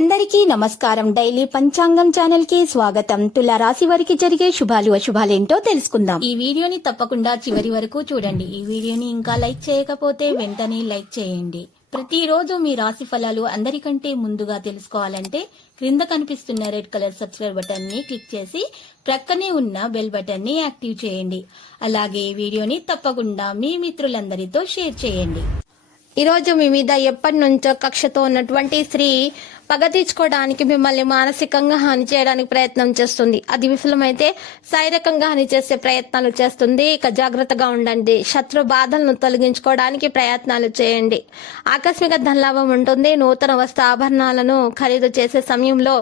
అందరికీ నమస్కారం. డైలీ పంచాంగం ఛానల్ కి స్వాగతం. తుల రాశి వారికి జరిగే శుభాలు అశుభాలేంటో తెలుసుకుందాం. ఈ వీడియోని తప్పకుండా చివరి వరకు చూడండి. ఈ వీడియోని ఇంకా లైక్ చేయకపోతే వెంటనే లైక్ చేయండి. ప్రతిరోజు మీ రాశి ఫలాలు అందరికంటే ముందుగా తెలుసుకోవాలంటే క్రింద కనిపిస్తున్న రెడ్ కలర్ సబ్స్క్రైబ్ బటన్ ని క్లిక్ చేసి ప్రక్కనే ఉన్న బెల్ బటన్ ని యాక్టివ్ చేయండి. అలాగే వీడియోని తప్పకుండా మీ మిత్రులందరితో షేర్ చేయండి. ఈరోజు మీ మీద ఎప్పటి నుంచో కక్షతో ఉన్నటువంటి స్త్రీ పగ తీర్చుకోవడానికి మిమ్మల్ని మానసికంగా హాని చేయడానికి ప్రయత్నం చేస్తుంది. అది విఫలమైతే శారీరకంగా హాని చేసే ప్రయత్నాలు చేస్తుంది. ఇక జాగ్రత్తగా ఉండండి. శత్రు బాధలను తొలగించుకోవడానికి ప్రయత్నాలు చేయండి. ఆకస్మిక ధనలాభం ఉంటుంది. నూతన వస్తు ఆభరణాలను ఖరీదు చేసే సమయంలో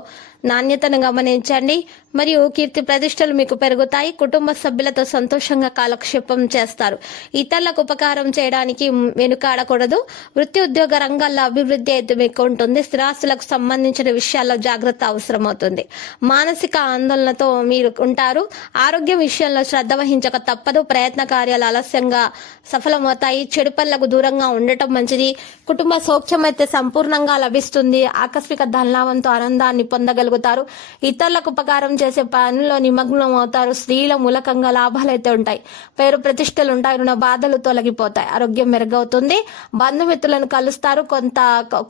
నాణ్యతను గమనించండి. మరియు కీర్తి ప్రతిష్టలు మీకు పెరుగుతాయి. కుటుంబ సభ్యులతో సంతోషంగా కాలక్షేపం చేస్తారు. ఇతరులకు ఉపకారం చేయడానికి వెనుకాడకూడదు. వృత్తి ఉద్యోగ రంగాల్లో అభివృద్ధి అయితే మీకు ఉంటుంది. స్థిరాస్తులకు సంబంధించిన విషయాల్లో జాగ్రత్త అవసరమవుతుంది. మానసిక ఆందోళనతో మీరు ఉంటారు. ఆరోగ్యం విషయంలో శ్రద్ధ వహించక తప్పదు. ప్రయత్న కార్యాలు ఆలస్యంగా సఫలమవుతాయి. చెడు పనులకు దూరంగా ఉండటం మంచిది. కుటుంబ సౌఖ్యం అయితే సంపూర్ణంగా లభిస్తుంది. ఆకస్మిక ధనలాభంతో ఆనందాన్ని పొందగలుగుతారు. ఇతరులకు ఉపకారం చేసే పనుల్లో నిమగ్నం అవుతారు. స్త్రీల మూలకంగా లాభాలు అయితే ఉంటాయి. పేరు ప్రతిష్టలు ఉంటాయి. రుణ బాధలు తొలగిపోతాయి. ఆరోగ్యం మెరుగవుతుంది. బంధుమిత్రులను కలుస్తారు.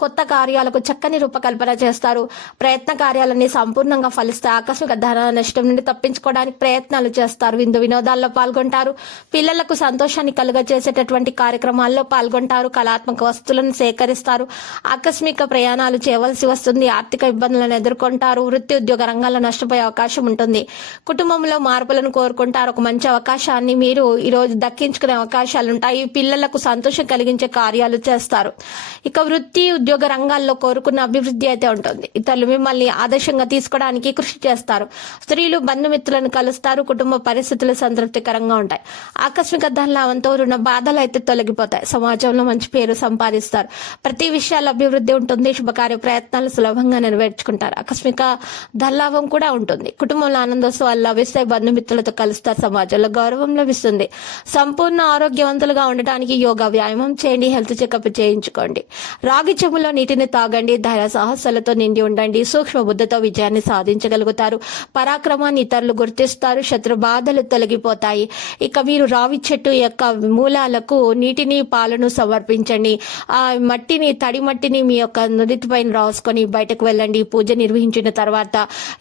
కొత్త కార్యాలకు చక్కని రూపకల్పన చేస్తారు. ప్రయత్న కార్యాలన్నీ సంపూర్ణంగా ఫలిస్తాయి. ఆకస్మిక ధన నష్టం నుండి తప్పించుకోవడానికి ప్రయత్నాలు చేస్తారు. విందు వినోదాల్లో పాల్గొంటారు. పిల్లలకు సంతోషాన్ని కలుగజేసేటటువంటి కార్యక్రమాల్లో పాల్గొంటారు. కళాత్మక వస్తువులను సేకరిస్తారు. ఆకస్మిక ప్రయాణాలు చేయవలసి వస్తుంది. ఆర్థిక ఇబ్బందులను ఎదుర్కొంటారు. వృత్తి ఉద్యోగ రంగాల్లో నష్టపోయే అవకాశం ఉంటుంది. కుటుంబంలో మార్పులను కోరుకుంటారు. ఒక మంచి అవకాశాన్ని మీరు ఈరోజు దక్కించుకునే అవకాశాలు ఉంటాయి. పిల్లలకు సంతోషం కలిగించే కార్యాలు చేస్తారు. ఇక వృత్తి ఉద్యోగ రంగాల్లో కోరుకున్న అభివృద్ధి అయితే ఉంటుంది. ఇతరులు మిమ్మల్ని ఆదర్శంగా తీసుకోవడానికి కృషి చేస్తారు. స్త్రీలు బంధుమిత్రులను కలుస్తారు. కుటుంబ పరిస్థితులు సంతృప్తికరంగా ఉంటాయి. ఆకస్మిక ధనలాభంతో రుణ బాధలు అయితే తొలగిపోతాయి. సమాజంలో మంచి పేరు సంపాదిస్తారు. ప్రతి విషయాల్లో అభివృద్ధి ఉంటుంది. శుభకార్య ప్రయత్నాలు సులభంగా నెరవేర్చుకుంటారు. ఆకస్మిక ధనలాభం కూడా ఉంటుంది. కుటుంబంలో ఆనందోత్సవాలు లభిస్తాయి. బంధుమిత్రులతో కలుస్తారు. సమాజంలో గౌరవం లభిస్తుంది. సంపూర్ణ ఆరోగ్యవంతులుగా ఉండటానికి యోగా వ్యాయామం చేయండి. హెల్త్ చెకప్ చేయించుకోండి. రాగి చెంబులో నీటిని తాగండి. ధైర్య సాహసాలతో నిండి ఉండండి. సూక్ష్మ బుద్ధితో విజయాన్ని సాధించగలుగుతారు. పరాక్రమాన్ని ఇతరులు గుర్తిస్తారు. శత్రు బాధలు తొలగిపోతాయి. ఇక మీరు రావి చెట్టు యొక్క మూలాలకు నీటిని పాలను సమర్పించండి. ఆ మట్టిని తడి మట్టిని మీ యొక్క నుదిటిపైన రాసుకొని బయటకు వెళ్ళండి. పూజ నిర్వహించిన తర్వాత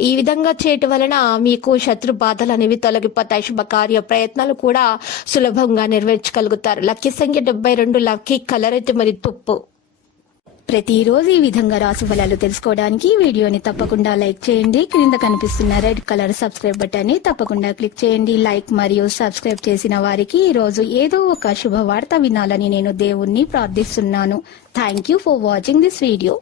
ఈ విధంగా చేయటం వలన మీకు శత్రు బాధలు అనేవి తొలగిపోతాయి. శుభకార్య ప్రయత్నాలు కూడా సులభంగా నెరవేర్చగలుగుతారు. లక్కీ సంఖ్య 72. లక్కీ కలర్ అయితే మరి తుప్పు. ప్రతిరోజు ఈ విధంగా రాశి ఫలాలు తెలుసుకోవడానికి వీడియోని తప్పకుండా లైక్ చేయండి. క్రింద కనిపిస్తున్న రెడ్ కలర్ సబ్స్క్రైబ్ బటన్ ని తప్పకుండా క్లిక్ చేయండి. లైక్ మరియు సబ్స్క్రైబ్ చేసిన వారికి ఈ రోజు ఏదో ఒక శుభవార్త వినాలని నేను దేవుణ్ణి ప్రార్థిస్తున్నాను. Thank you for watching this video.